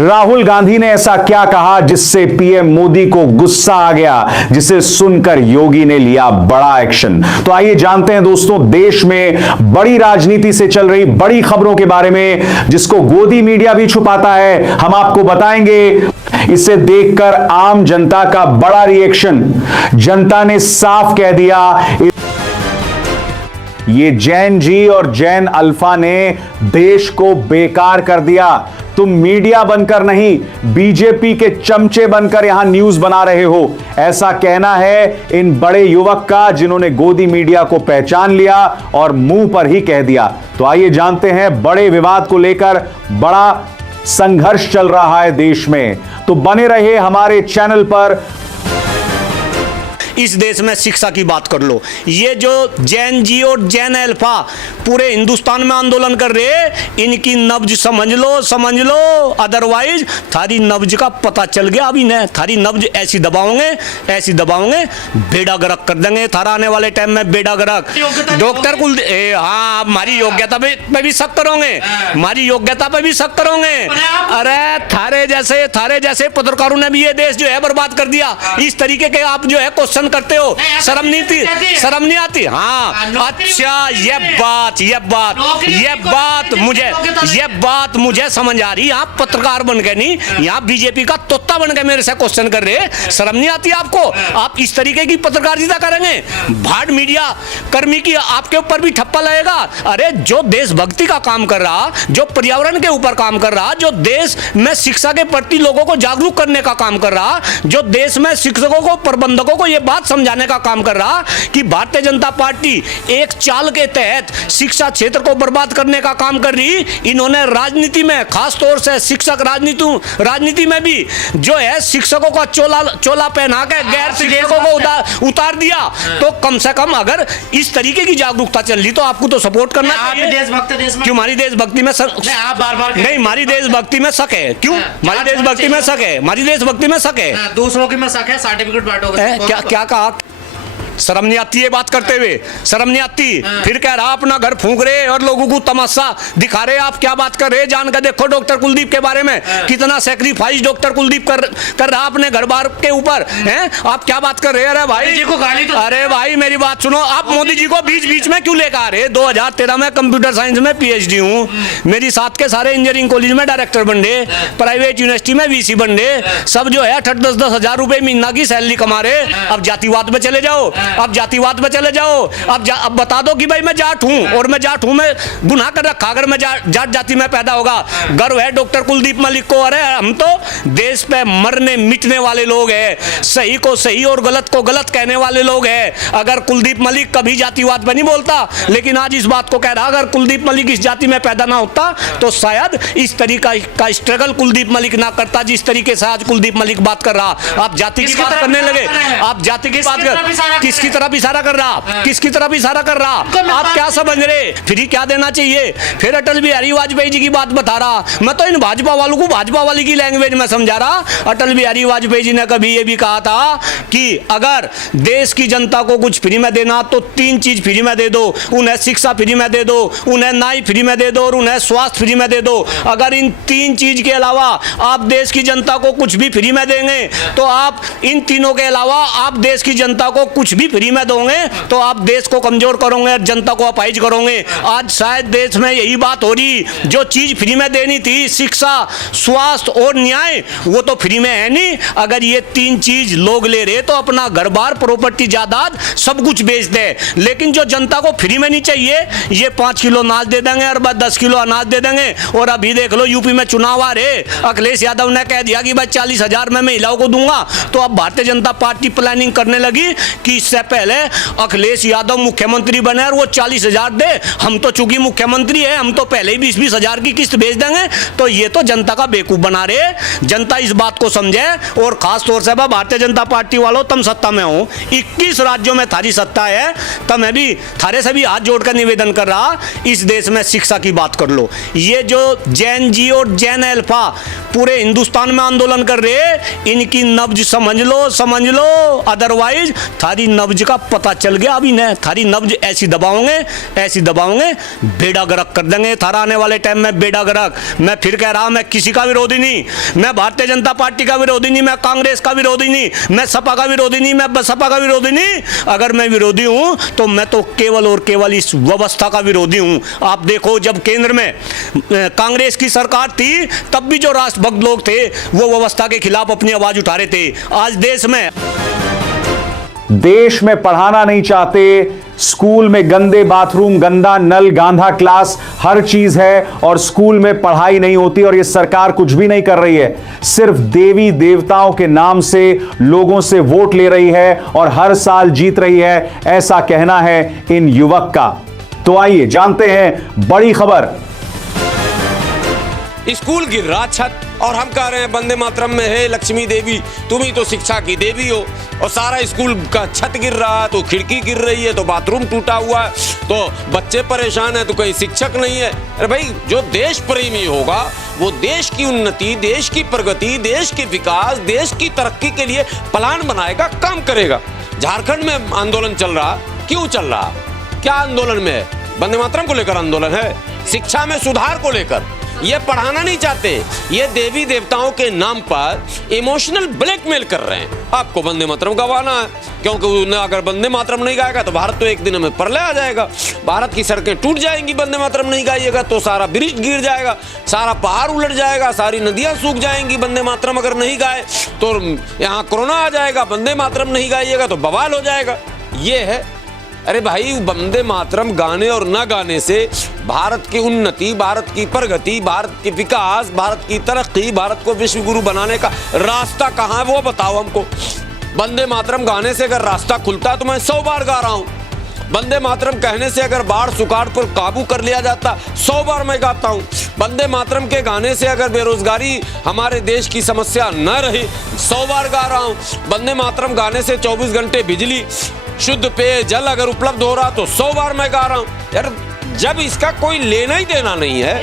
राहुल गांधी ने ऐसा क्या कहा जिससे पीएम मोदी को गुस्सा आ गया, जिसे सुनकर योगी ने लिया बड़ा एक्शन। तो आइए जानते हैं दोस्तों, देश में बड़ी राजनीति से चल रही बड़ी खबरों के बारे में, जिसको गोदी मीडिया भी छुपाता है, हम आपको बताएंगे। इसे देखकर आम जनता का बड़ा रिएक्शन, जनता ने साफ कह दिया ये जैन जी और जैन अल्फा ने देश को बेकार कर दिया। तुम मीडिया बनकर नहीं, बीजेपी के चमचे बनकर यहां न्यूज बना रहे हो, ऐसा कहना है इन बड़े युवक का, जिन्होंने गोदी मीडिया को पहचान लिया और मुंह पर ही कह दिया। तो आइए जानते हैं, बड़े विवाद को लेकर बड़ा संघर्ष चल रहा है देश में। तो बने रहे हमारे चैनल पर। इस देश में शिक्षा की बात कर लो, ये जो जैन जी और जैन अल्फा पूरे हिंदुस्तान में आंदोलन कर रहे, इनकी नब्ज समझ लो, अदरवाइज थारी नब्ज का पता चल गया। अभी नहीं, थारी नब्ज ऐसी दबाओगे बेड़ा गर्क कर देंगे थारा, आने वाले टाइम में बेड़ा गर्क। डॉक्टर कुल हाँ, हमारी योग्यता पे भी शक करोगे, हमारी योग्यता पे भी शक करोगे। अरे थारे पत्रकारों ने भी ये देश जो है बर्बाद कर दिया। इस तरीके के आप जो है क्वेश्चन करते हो, शर्म नहीं आती। हाँ अच्छा, ये बात मुझे समझ आ रही। आप पत्रकार बन गए नहीं, यहाँ बीजेपी का तोता बन गए, मेरे से क्वेश्चन कर रहे। शर्म नहीं आती आपको? आप इस तरीके की पत्रकारिता करेंगे, भाड़ मीडिया कर्मी की आपके ऊपर भी ठप्पा लगेगा। अरे जो देशभक्ति का काम कर रहा, जो पर्यावरण के ऊपर काम कर रहा, जो देश में शिक्षा के प्रति लोगों को जागरूक करने का काम कर रहा, जो देश में शिक्षकों को, प्रबंधकों को यह बात समझाने का काम कर रहा कि भारतीय जनता पार्टी एक चाल के तहत शिक्षा क्षेत्र को बर्बाद करने का काम कर रही। इन्होंने राजनीति में, खास तौर से शिक्षक राजनीति में भी जो है शिक्षकों का चोला पहना के गैर शिक्षकों को उतार दिया। तो कम से कम अगर इस तरीके की जागरूकता चल रही तो आपको तो सपोर्ट करना चाहिए। क्यों हमारी देशभक्ति में नहीं, हमारी देशभक्ति में शक है। क्यों हमारी देशभक्ति में शक है? हमारी देशभक्ति में शक है, दूसरों की में शक है, सर्टिफिकेट बांटोगे। क्या कहा? शर्म नहीं आती है बात करते हुए? शर्म नहीं आती? फिर कह रहा अपना घर फूंक रहे और लोगों को तमाशा दिखा रहे। आप क्या बात कर रहे? जान कर देखो डॉक्टर कुलदीप के बारे में, कितना सैक्रिफाइस डॉक्टर कुलदीप कर रहा अपने घर बार के ऊपर हैं। आप क्या बात कर रहे हैं? अरे भाई जी को गाली तो, अरे भाई मेरी बात सुनो। आप मोदी जी को बीच में क्यों लेकर आ रहे? 2013 में कंप्यूटर साइंस में PhD हूँ, मेरी साथ के सारे इंजीनियरिंग कॉलेज में डायरेक्टर बन रहे, प्राइवेट यूनिवर्सिटी में VC बन रहे, सब जो है 8-10 हजार रुपए महीना की सैलरी कमा रहे। अब जातिवाद में चले जाओ, अब जातिवाद में चले जाओ। अब बता दो कि भाई मैं जाट हूं, और मैं जाट हूं, मैं गुनाह कर रखा अगर मैं जाट जाति में पैदा होगा। गर्व है डॉक्टर कुलदीप मलिक को। अरे हम तो देश पे मरने मिटने वाले लोग हैं, सही को सही और गलत को गलत कहने वाले लोग हैं। अगर कुलदीप मलिक कभी जातिवाद पे नहीं बोलता, लेकिन आज इस बात को कह रहा, अगर कुलदीप मलिक इस जाति में पैदा ना होता तो शायद इस तरीका का स्ट्रगल कुलदीप मलिक ना करता जिस तरीके से आज कुलदीप मलिक बात कर रहा। आप जाति की बात करने लगे, आप जाति की बात कर, किसकी तरफ इशारा कर रहा? किसकी तरफ इशारा कर रहा? आप क्या समझ रहे? फ्री क्या देना चाहिए? फिर अटल बिहारी वाजपेयी जी की बात बता रहा। मैं तो इन भाजपा वालों को भाजपा वाली की लैंग्वेज में समझा रहा। अटल बिहारी वाजपेयी जी ने कभी ये भी कहा था कि अगर देश की जनता को कुछ फ्री में देना तो 3 चीज फ्री में दे दो। उन्हें शिक्षा फ्री में दे दो, उन्हें न्याय फ्री में दे दो, और उन्हें स्वास्थ्य फ्री में दे दो। अगर इन 3 चीज के अलावा आप देश की जनता को कुछ भी फ्री में देंगे, तो आप इन तीनों के अलावा आप देश की जनता को कुछ भी फ्री में दोगे तो आप देश को कमजोर करोगे और जनता को अपाहिज करोगे। आज शायद देश में यही बात हो रही, जो चीज फ्री में देनी थी, शिक्षा, स्वास्थ्य और न्याय, वो तो फ्री में है नहीं। अगर ये 3 चीज लोग ले रहे तो अपना घर बार, प्रॉपर्टी, जायदाद सब कुछ बेच दे। लेकिन जो जनता को फ्री में नहीं चाहिए, ये 5 किलो अनाज दे देंगे और 10 किलो अनाज दे देंगे। और अभी देख लो यूपी में चुनाव आ रहे, अखिलेश यादव ने कह दिया कि भाई 40,000 में महिलाओं को दूंगा। तो अब भारतीय जनता पार्टी प्लानिंग करने लगी कि इससे पहले अखिलेश यादव मुख्यमंत्री बने और वो 40,000 दे, हम तो चूंकि मुख्यमंत्री है, हम तो पहले ही 20-20 हजार की किस्त भेज देंगे। तो ये तो जनता का बेवकूफ बना रहे। जनता इस बात को समझे, और खास तौर से भारतीय जनता पार्टी वालों, तुम सत्ता में हो, 21 राज्यों में थारी सत्ता है, तो मैं भी थारे से भी हाथ जोड़कर निवेदन कर रहा, इस देश में शिक्षा की बात कर लो। ये जो जैन जी और जैन अल्फा पूरे हिंदुस्तान में आंदोलन कर रहे, इनकी नब्ज समझ लो, अदरवाइज थारी नब्ज का पता चल गया अभी न, थारी नब्ज ऐसी दबाओगे बेड़ा गर्क कर देंगे थारा आने वाले टाइम में, बेड़ा गर्क। मैं फिर कह रहा हूं, मैं किसी का विरोधी नहीं, मैं भारतीय जनता पार्टी का विरोधी नहीं, मैं कांग्रेस का विरोधी नहीं, मैं सपा का विरोधी नहीं, मैं बसपा का विरोधी नहीं। अगर मैं विरोधी हूं तो मैं तो केवल और केवल इस व्यवस्था का विरोधी हूं। आप देखो, जब केंद्र में कांग्रेस की सरकार थी तब भी जो राष्ट्रभक्त लोग थे वो व्यवस्था के खिलाफ अपनी आवाज उठा रहे थे। आज देश में पढ़ाना नहीं चाहते, स्कूल में गंदे बाथरूम, गंदा नल, गांधा क्लास, हर चीज है और स्कूल में पढ़ाई नहीं होती और ये सरकार कुछ भी नहीं कर रही है, सिर्फ देवी देवताओं के नाम से लोगों से वोट ले रही है और हर साल जीत रही है, ऐसा कहना है इन युवक का। तो आइए जानते हैं बड़ी खबर। स्कूल गिर रहा छत और हम कह रहे हैं वंदे मातरम में है लक्ष्मी देवी, तुम ही तो शिक्षा की देवी हो, और सारा स्कूल का छत गिर रहा है, तो खिड़की गिर रही है, तो बाथरूम टूटा हुआ है, तो बच्चे परेशान है, तो कहीं शिक्षक नहीं है। अरे भाई, जो देश प्रेमी होगा वो देश की उन्नति, देश की प्रगति, देश के विकास, देश की तरक्की के लिए प्लान बनाएगा, काम करेगा। झारखंड में आंदोलन चल रहा, क्यों चल रहा, क्या आंदोलन में है? वंदे मातरम को लेकर आंदोलन है, शिक्षा में सुधार को लेकर। ये पढ़ाना नहीं चाहते, ये देवी देवताओं के नाम पर इमोशनल ब्लैकमेल कर रहे हैं। आपको वंदे मातरम गवाना है, क्योंकि अगर वंदे मातरम नहीं गाएगा तो भारत तो एक दिन में प्रलय आ जाएगा, भारत की सड़कें टूट जाएंगी। वंदे मातरम नहीं गाइएगा तो सारा ब्रिज गिर जाएगा, सारा पहाड़ उलट जाएगा, सारी नदियां सूख जाएंगी। वंदे मातरम अगर नहीं गाए तो यहाँ कोरोना आ जाएगा, वंदे मातरम नहीं गाइएगा तो बवाल हो जाएगा। ये है। अरे भाई, वंदे मातरम गाने और न गाने से भारत की उन्नति, भारत की प्रगति, भारत के विकास, भारत की तरक्की, भारत को विश्व गुरु बनाने का रास्ता कहाँ है वो बताओ हमको। वंदे मातरम गाने से अगर रास्ता खुलता तो मैं 100 बार गा रहा हूँ। वंदे मातरम कहने से अगर बाढ़ सुखाड़ पर काबू कर लिया जाता 100 बार मैं गाता हूँ। वंदे मातरम के गाने से अगर बेरोजगारी हमारे देश की समस्या न रही 100 बार गा रहा हूँ। वंदे मातरम गाने से 24 घंटे बिजली, शुद्ध पेय जल अगर उपलब्ध हो रहा तो 100 बार मैं गा रहा हूँ। यार, जब इसका कोई लेना ही देना नहीं है,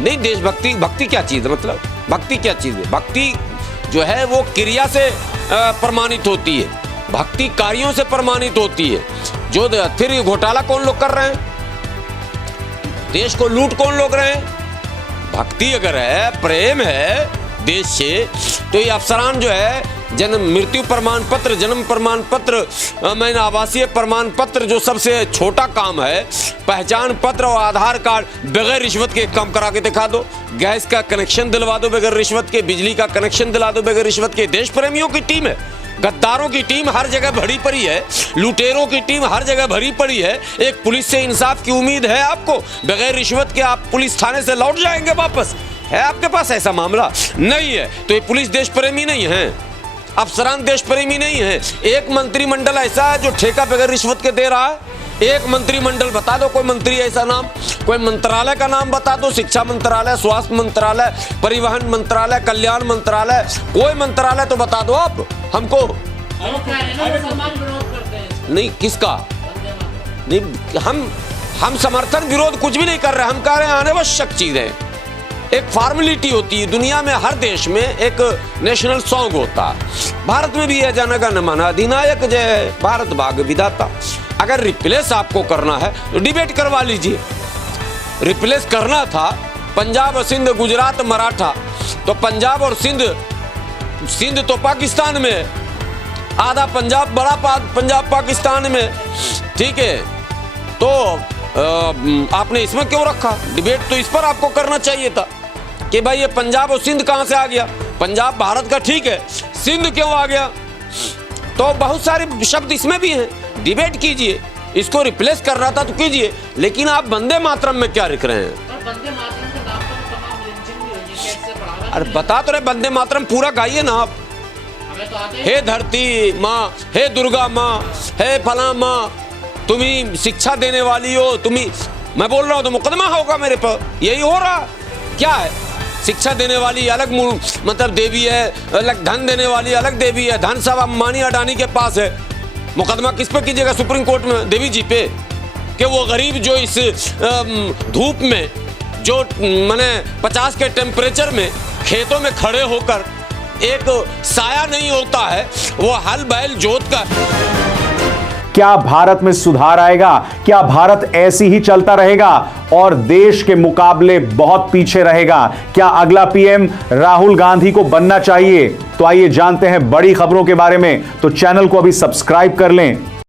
नहीं देशभक्ति, भक्ति क्या चीज है, मतलब भक्ति क्या चीज है? भक्ति जो है वो क्रिया से प्रमाणित होती है, भक्ति कार्यों से प्रमाणित होती है। जो फिर घोटाला कौन लोग कर रहे हैं, देश को लूट कौन लोग रहे हैं? भक्ति अगर है, प्रेम है देश से, तो ये अफसरान जो है जन्म मृत्यु प्रमाण पत्र, जन्म प्रमाण पत्र, मैंने आवासीय प्रमाण पत्र, जो सबसे छोटा काम है, पहचान पत्र और आधार कार्ड बगैर रिश्वत के काम करा के दिखा दो। गैस का कनेक्शन दिलवा दो बगैर रिश्वत के, बिजली का कनेक्शन दिला दो बगैर रिश्वत के। देश प्रेमियों की टीम है, गद्दारों की टीम हर जगह भरी पड़ी है, लुटेरों की टीम हर जगह भरी पड़ी है। एक पुलिस से इंसाफ की उम्मीद है आपको? बगैर रिश्वत के आप पुलिस थाने से लौट जाएंगे वापस? है आपके पास ऐसा मामला? नहीं है। तो ये पुलिस देश प्रेमी नहीं है, अफसरान देश प्रेमी नहीं है। एक मंत्रिमंडल ऐसा है जो ठेका बगैर रिश्वत के दे रहा है। एक मंत्रिमंडल बता दो, कोई मंत्री ऐसा नाम, कोई मंत्रालय का नाम बता दो, शिक्षा मंत्रालय, स्वास्थ्य मंत्रालय, परिवहन मंत्रालय, कल्याण मंत्रालय, कोई मंत्रालय तो बता दो आप हमको। नहीं, किसका नहीं, हम समर्थन विरोध कुछ भी नहीं कर रहे, हम कह रहे हैं अनावश्यक चीजें। एक फॉर्मेलिटी होती है दुनिया में, हर देश में एक नेशनल सॉन्ग होता है, भारत में भी है जन गण मन अधिनायक जय भारत भाग्य विधाता। अगर रिप्लेस आपको करना है तो डिबेट करवा लीजिए। रिप्लेस करना था पंजाब और सिंध, गुजरात, मराठा, तो पंजाब और सिंध तो पाकिस्तान में, आधा पंजाब, बड़ा पंजाब पाकिस्तान में, ठीक है। तो आपने इसमें क्यों रखा? डिबेट तो इस पर आपको करना चाहिए था कि भाई ये पंजाब और सिंध कहां से आ गया? पंजाब भारत का ठीक है, सिंध क्यों आ गया? तो बहुत सारे शब्द इसमें भी हैं, डिबेट कीजिए। इसको रिप्लेस करना था तो कीजिए, लेकिन आप वंदे मातरम में क्या लिख रहे हैं? अरे बता तो रहे, वंदे मातरम पूरा गाइए ना आप। हे धरती माँ, हे दुर्गा माँ, हे फला माँ, तुम्ही शिक्षा देने वाली हो, तुम्ही, मैं बोल रहा हूँ तो मुकदमा होगा मेरे पर। यही हो रहा क्या है? शिक्षा देने वाली अलग मतलब देवी है, अलग धन देने वाली अलग देवी है। धन सब अंबानी अडानी के पास है। मुकदमा किस पे कीजिएगा? सुप्रीम कोर्ट में देवी जी पे, कि वो गरीब जो इस धूप में, जो माने 50 के टेम्परेचर में खेतों में खड़े होकर एक साया नहीं होता है, वो हल बैल जोत कर। क्या भारत में सुधार आएगा? क्या भारत ऐसी ही चलता रहेगा और देश के मुकाबले बहुत पीछे रहेगा? क्या अगला पीएम राहुल गांधी को बनना चाहिए? तो आइए जानते हैं बड़ी खबरों के बारे में। तो चैनल को अभी सब्सक्राइब कर लें।